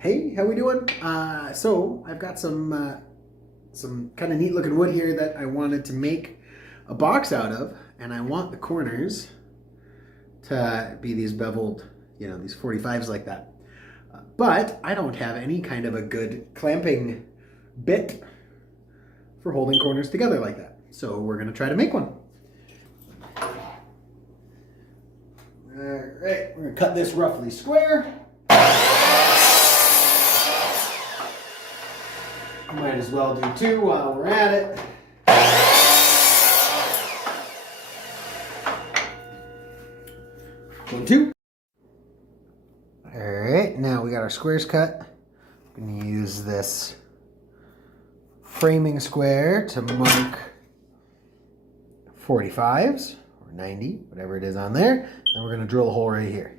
Hey, how we doing? So I've got some kind of neat looking wood here that I wanted to make a box out of, and I want the corners to be these beveled, these 45s like that. But I don't have any kind of a good clamping bit for holding corners together like that. So we're gonna try to make one. All right, we're gonna cut this roughly square. Might as well do two while we're at it. One, two. All right, now we got our squares cut. I'm gonna use this framing square to mark 45s or 90, whatever it is on there. And we're gonna drill a hole right here.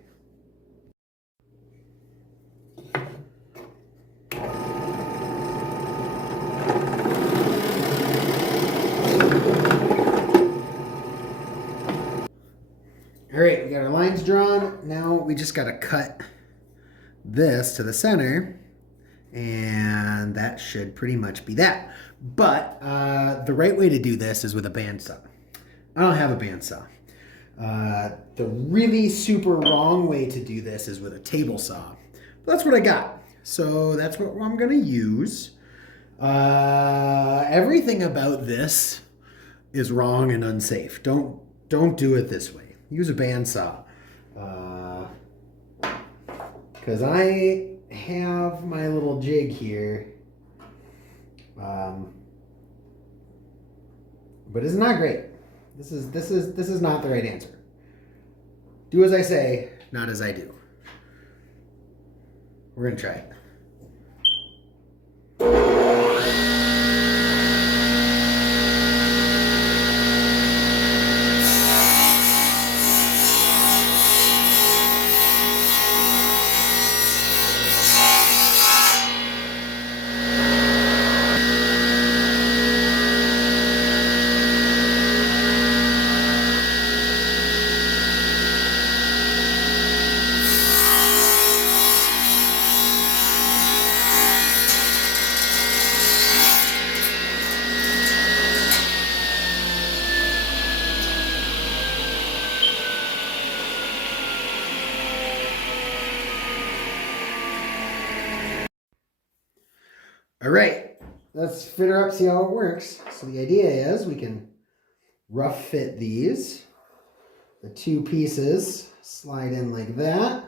All right, we got our lines drawn. Now we just got to cut this to the center, and that should pretty much be that. But the right way to do this is with a bandsaw. I don't have a bandsaw. The really super wrong way to do this is with a table saw. But that's what I got. So that's what I'm going to use. Everything about this is wrong and unsafe. Don't do it this way. Use a bandsaw, because I have my little jig here, but it's not great. This is not the right answer. Do as I say, not as I do. We're gonna try it. All right, let's fit her up, see how it works. So the idea is we can rough fit these. The two pieces slide in like that.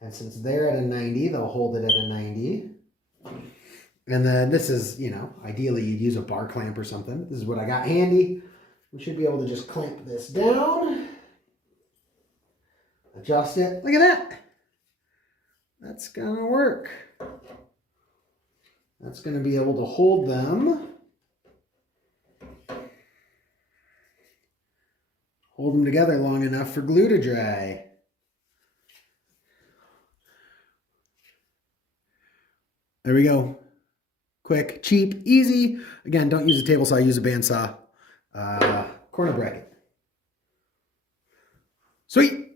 And since they're at a 90, they'll hold it at a 90. And then this is, ideally you'd use a bar clamp or something. This is what I got handy. We should be able to just clamp this down. Adjust it. Look at that. That's gonna work. That's going to be able to hold them. Hold them together long enough for glue to dry. There we go. Quick, cheap, easy. Again, don't use a table saw, use a bandsaw. Corner bracket. Sweet.